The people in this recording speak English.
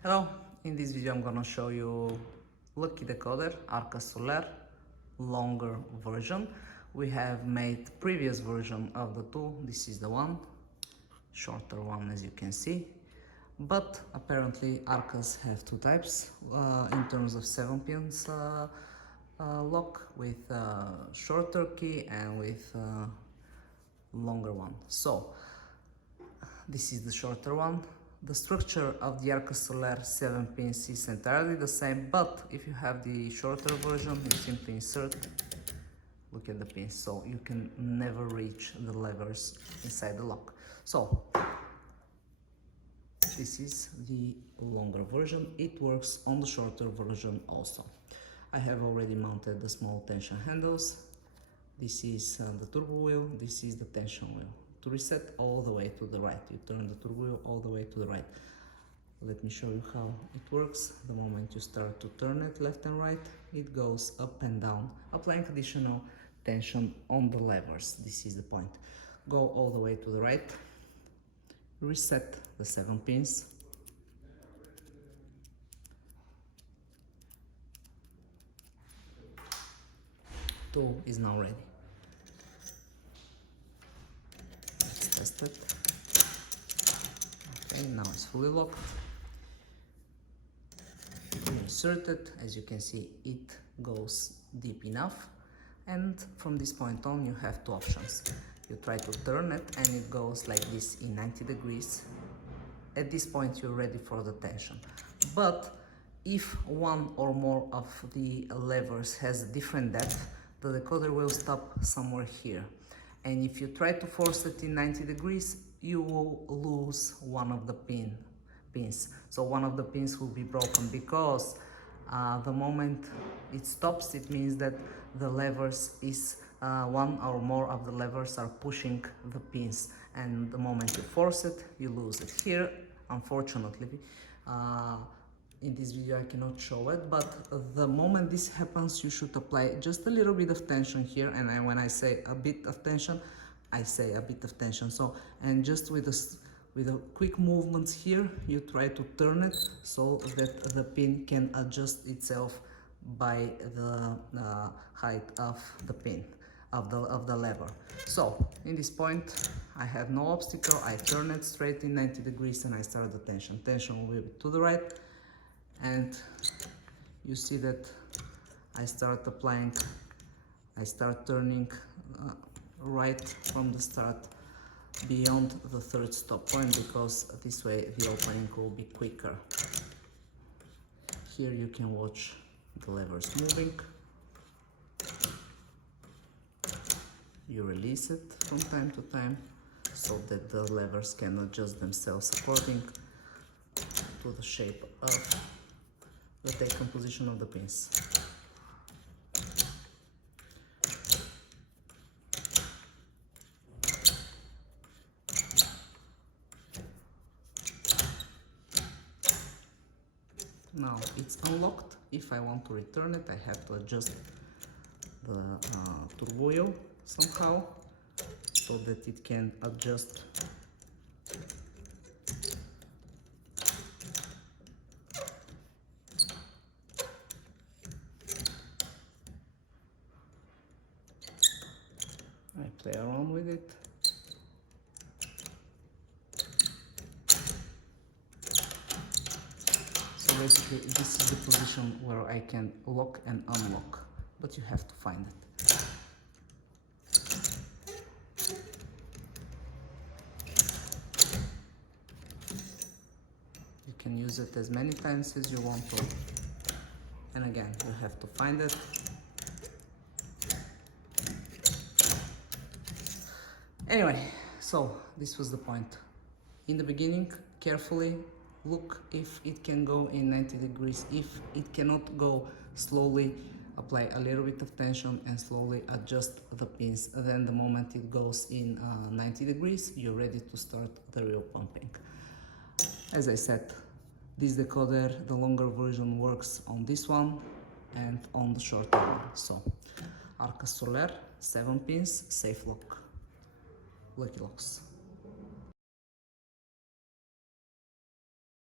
Hello, in this video I'm gonna show you Luckydecoder, Arcas Soler, longer version. We have made previous version of the tool. This is the one, shorter one as you can see. But apparently Arcas have two types in terms of 7 pins lock, with shorter key and with longer one. So this is the shorter one. The structure of the Arcas Soler 7 pins is entirely the same, but if you have the shorter version, you simply insert, look at the pins, so you can never reach the levers inside the lock. So this is the longer version. It works on the shorter version also. I have already mounted the small tension handles. This is the turbo wheel, this is the tension wheel. To reset all the way to the right, you turn the turbo wheel all the way to the right. Let me show you how it works. The moment you start to turn it left and right, it goes up and down, applying additional tension on the levers. This is the point. Go all the way to the right, reset the 7 pins. Tool is now ready. Test it. Okay, now it's fully locked. You insert it. As you can see, it goes deep enough, and from this point on you have two options. You try to turn it and it goes like this in 90 degrees. At this point you're ready for the tension. But if one or more of the levers has a different depth, the decoder will stop somewhere here. And if you try to force it in 90 degrees, you will lose one of the pins. So one of the pins will be broken, because the moment it stops, it means that the levers is one or more of the levers are pushing the pins, and the moment you force it, you lose it. Here, unfortunately, in this video I cannot show it, but the moment this happens, you should apply just a little bit of tension here. And when I say a bit of tension, I say a bit of tension. So, and just with a quick movements here, you try to turn it so that the pin can adjust itself by the height of the pin, of the lever. So in this point I have no obstacle. I turn it straight in 90 degrees and I start the tension. Tension will be to the right, and you see that I start applying, I start turning right from the start beyond the third stop point, because this way the opening will be quicker. Here you can watch the levers moving. You release it from time to time so that the levers can adjust themselves according to the shape of the decomposition of the pins. Now it's unlocked. If I want to return it, I have to adjust the turbo wheel somehow so that it can adjust. I play around with it. So basically this is the position where I can lock and unlock, but you have to find it. You can use it as many times as you want to, and again you have to find it. Anyway, so this was the point. In the beginning, carefully look if it can go in 90 degrees. If it cannot go, slowly apply a little bit of tension and slowly adjust the pins. Then the moment it goes in 90 degrees, you're ready to start the real pumping. As I said, this decoder, the longer version, works on this one and on the shorter one. So, Arcas Soler, 7 pins, safe lock. Lucky locks.